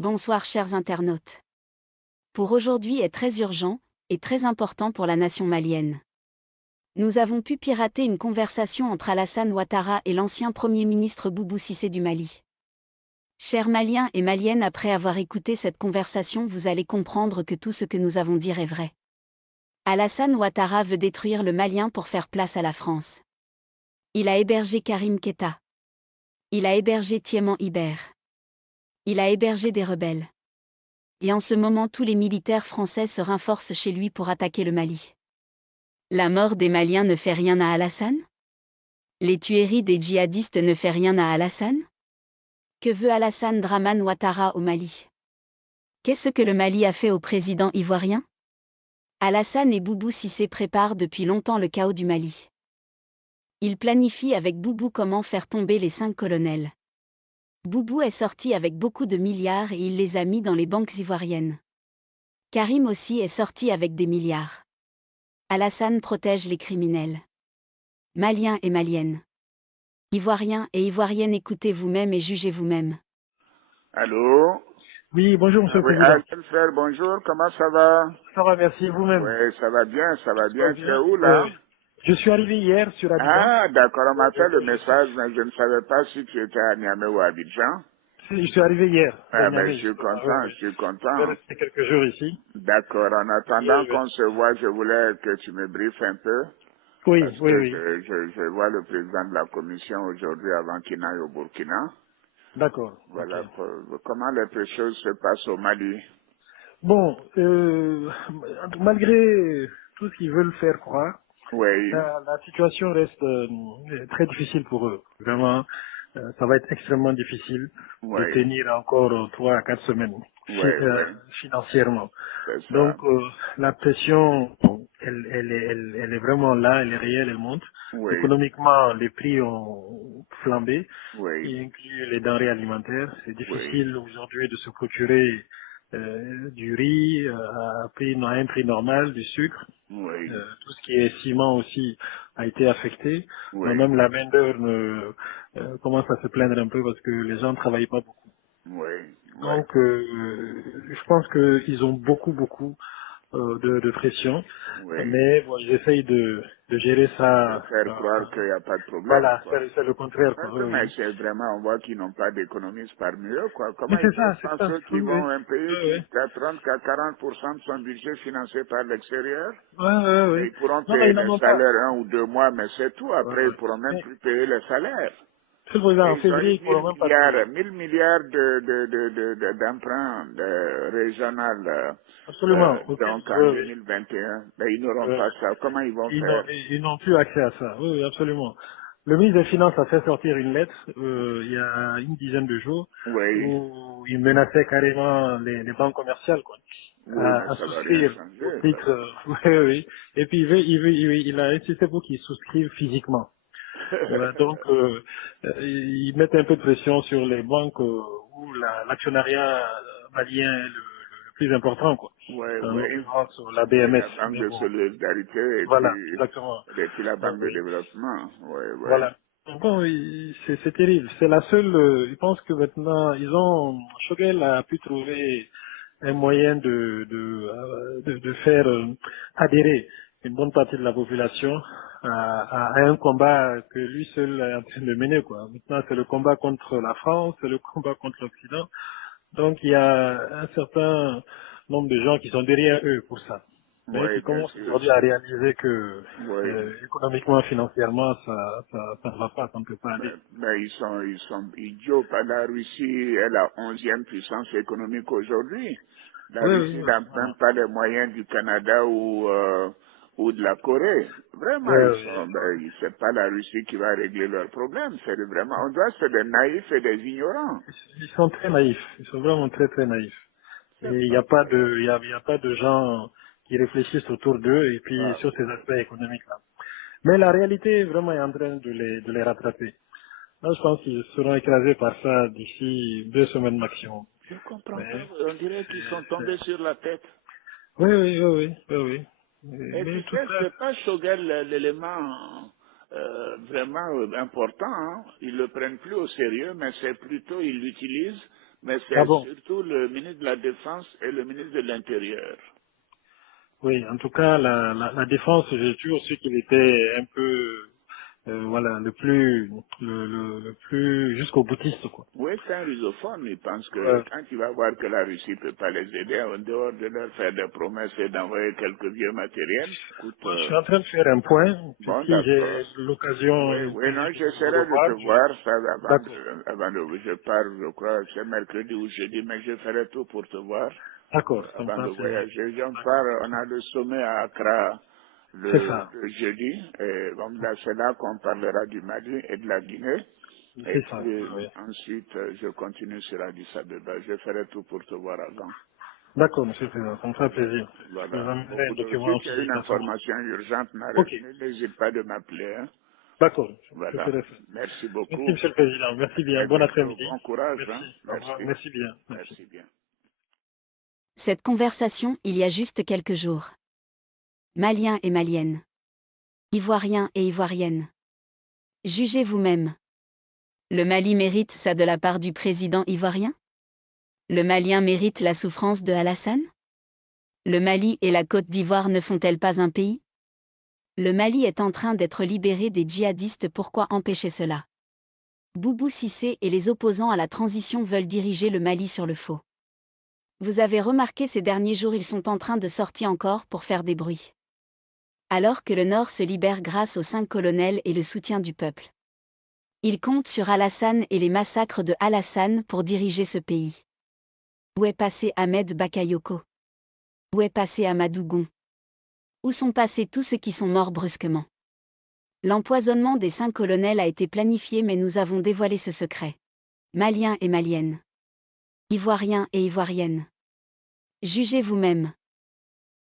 Bonsoir chers internautes. Pour aujourd'hui est très urgent, et très important pour la nation malienne. Nous avons pu pirater une conversation entre Alassane Ouattara et l'ancien Premier ministre Boubou Cissé du Mali. Chers Maliens et Maliennes, après avoir écouté cette conversation, vous allez comprendre que tout ce que nous avons dit est vrai. Alassane Ouattara veut détruire le Malien pour faire place à la France. Il a hébergé Karim Keïta. Il a hébergé Thiéman Ibert. Il a hébergé des rebelles. Et en ce moment tous les militaires français se renforcent chez lui pour attaquer le Mali. La mort des Maliens ne fait rien à Alassane? Les tueries des djihadistes ne fait rien à Alassane? Que veut Alassane Dramane Ouattara au Mali? Qu'est-ce que le Mali a fait au président ivoirien? Alassane et Boubou Cissé préparent depuis longtemps le chaos du Mali. Ils planifient avec Boubou comment faire tomber les 5 colonels. Boubou est sorti avec beaucoup de milliards et il les a mis dans les banques ivoiriennes. Karim aussi est sorti avec des milliards. Alassane protège les criminels. Maliens et Maliennes. Ivoiriens et Ivoiriennes, écoutez vous-même et jugez vous-même. Allô? Oui, bonjour Monsieur le Oui, Président. frère, bonjour, comment ça va? Ça va, merci, vous-même. Oui, ça va bien, ça va Ça va bien. Tu es bien. où là? Je suis arrivé hier sur Abidjan. Ah, d'accord, on m'a fait le Je suis, message, mais je ne savais pas si tu étais à Niamey ou à Abidjan. je suis arrivé hier, Ah, ben, Niamey, je suis justement. Oui, content, oui. je suis Je vais content. rester quelques jours ici. D'accord, en attendant Oui, qu'on se voit, je voulais que tu me briefes un peu, oui, parce oui. que Oui. je vois le président de la commission aujourd'hui avant qu'il n'aille au Burkina. D'accord, ok. Voilà, comment les choses se passent au Mali. Bon, malgré tout ce qu'ils veulent faire croire, Oui, la situation reste très difficile pour eux. Vraiment, ça va être extrêmement difficile de oui, tenir encore 3 à 4 semaines oui, oui, financièrement. c'est ça. Donc la pression, elle est vraiment là, elle est réelle, elle monte. Oui, Économiquement, les prix ont flambé, oui, y inclut les denrées alimentaires. C'est oui, difficile aujourd'hui de se procurer du riz à un prix normal, du sucre. oui, Tout ce qui est ciment aussi a été affecté. oui, Même la main-d'œuvre commence à se plaindre un peu parce que les gens ne travaillent pas beaucoup. oui, oui. Donc, je pense qu'ils ont beaucoup de pression, Oui. mais bon, ils essayent de gérer De ça. faire croire qu'il n'y a pas de problème, Voilà, quoi. c'est le contraire, Oui, quoi. oui, Oui, mais oui. c'est vraiment, on voit qu'ils n'ont pas d'économistes parmi eux, quoi. Mais Comment ils c'est peuvent, ça, je c'est pense, ça. ceux qui Oui, oui. vont, un pays Oui, qui oui. a 30 à 40% de son budget financé par l'extérieur, Oui, oui, mais oui. ils pourront Non, mais payer ils n'en les ont pas. salaires 1 ou 2 mois, mais c'est tout. Ouais, Après, ils ouais. pourront même Mais, plus payer les salaires. Monsieur le Président, Et en ils ont février, eu ils ne pourront même pas payer. 1000 milliards d'emprunts régional, Absolument. Ok. donc en Oui, oui. 2021. Ben, ils n'auront Oui. pas ça. Comment ils vont Ils faire? n'ont plus accès à ça. Oui, oui, absolument. Le ministre des Finances a fait sortir une lettre il y a une dizaine de jours Oui, où il menaçait carrément les banques commerciales quoi, oui, mais à ça va rien souscrire au changer. Ça titre. va... Oui, oui. Et puis il a insisté pour qu'ils souscrivent physiquement. Voilà, donc ils mettent un peu de pression sur les banques où l'actionnariat malien est le plus important quoi. Oui, En oui. l'occurrence la Oui, BMS. la Banque Mais de bon, solidarité voilà, exactement. et puis la Banque de Oui. développement. Oui, oui. Voilà. Bon, c'est terrible. C'est la seule. Je pense que maintenant, Choguel a pu trouver un moyen de faire adhérer une bonne partie de la population à un combat que lui seul est en train de mener, quoi. Maintenant, c'est le combat contre la France, c'est le combat contre l'Occident. Donc, il y a un certain nombre de gens qui sont derrière eux pour ça, mais Oui, qui bien commencent sûr. aujourd'hui à réaliser que Oui. économiquement, financièrement, ça ne va pas, ça ne peut pas aller. Mais ils sont idiots. La Russie est la 11e puissance économique aujourd'hui. La Oui, Russie oui, n'a voilà. même pas les moyens du Canada ou de la Corée. Vraiment, Oui, oui. c'est pas la Russie qui va régler leurs problèmes. C'est vraiment, on doit être des naïfs et des ignorants. Ils sont très naïfs. Ils sont vraiment très naïfs. Et C'est il n'y pas a pas vrai. de, il y a pas de gens qui réfléchissent autour d'eux et puis Ah, sur ces aspects économiques-là. Mais la réalité vraiment est en train de les rattraper. Là, je pense qu'ils seront écrasés par ça d'ici 2 semaines maximum. je comprends pas. Mais On dirait qu'ils sont tombés sur la tête. oui, oui, oui, oui, oui, oui. Et tu Mais tout sais, ça, c'est pas Shogel l'élément vraiment important. Hein. Ils le prennent plus au sérieux, mais c'est plutôt ils l'utilisent. Mais c'est Ah bon? surtout le ministre de la Défense et le ministre de l'Intérieur. Oui, en tout cas, la défense, j'ai toujours su qu'il était un peu, voilà, le plus jusqu'au boutiste, quoi. Oui, c'est un rusophone. Il pense que Ouais. quand il va voir que la Russie ne peut pas les aider, en dehors de leur faire des promesses et d'envoyer quelques vieux matériels, écoute, Moi, je suis en train de faire un point, puis bon, si d'accord. j'ai l'occasion Oui, une oui, fois non, de vous j'essaierai de te revoir, voir ça d'accord, je pars, je crois, c'est mercredi ou jeudi, mais je ferai tout pour te voir d'accord, comme avant ça, de voyager. On d'accord, part, on a le sommet à Accra c'est ça, le jeudi, et bon, là, c'est là qu'on parlera du Mali et de la Guinée. Et c'est ça, puis oui. ensuite, je continue sur Addis Abeba. Je ferai tout pour te voir avant. D'accord, monsieur le Président, ça me fait plaisir. Je vous Voilà. emmènerai un document Si tu aussi, as de une toute façon. information urgente, Ok, n'hésite pas de m'appeler. Hein. d'accord, je Voilà. ferai ça. Merci Merci, beaucoup. monsieur le Président, merci À bien, très bon bientôt. après-midi. Bon courage. Merci, Hein. au revoir, Merci. merci bien, merci. Merci bien. Cette conversation il y a juste quelques jours. Maliens et Maliennes. Ivoiriens et Ivoiriennes. Jugez vous-même. Le Mali mérite ça de la part du président ivoirien? Le Malien mérite la souffrance de Alassane? Le Mali et la Côte d'Ivoire ne font-elles pas un pays? Le Mali est en train d'être libéré des djihadistes, pourquoi empêcher cela? Boubou Cissé et les opposants à la transition veulent diriger le Mali sur le faux. Vous avez remarqué ces derniers jours ils sont en train de sortir encore pour faire des bruits. Alors que le Nord se libère grâce aux 5 colonels et le soutien du peuple. Ils comptent sur Alassane et les massacres de Alassane pour diriger ce pays. Où est passé Ahmed Bakayoko? Où est passé Amadou Gon? Où sont passés tous ceux qui sont morts brusquement? L'empoisonnement des 5 colonels a été planifié, mais nous avons dévoilé ce secret. Maliens et Maliennes. Ivoiriens et Ivoiriennes. Jugez vous-même.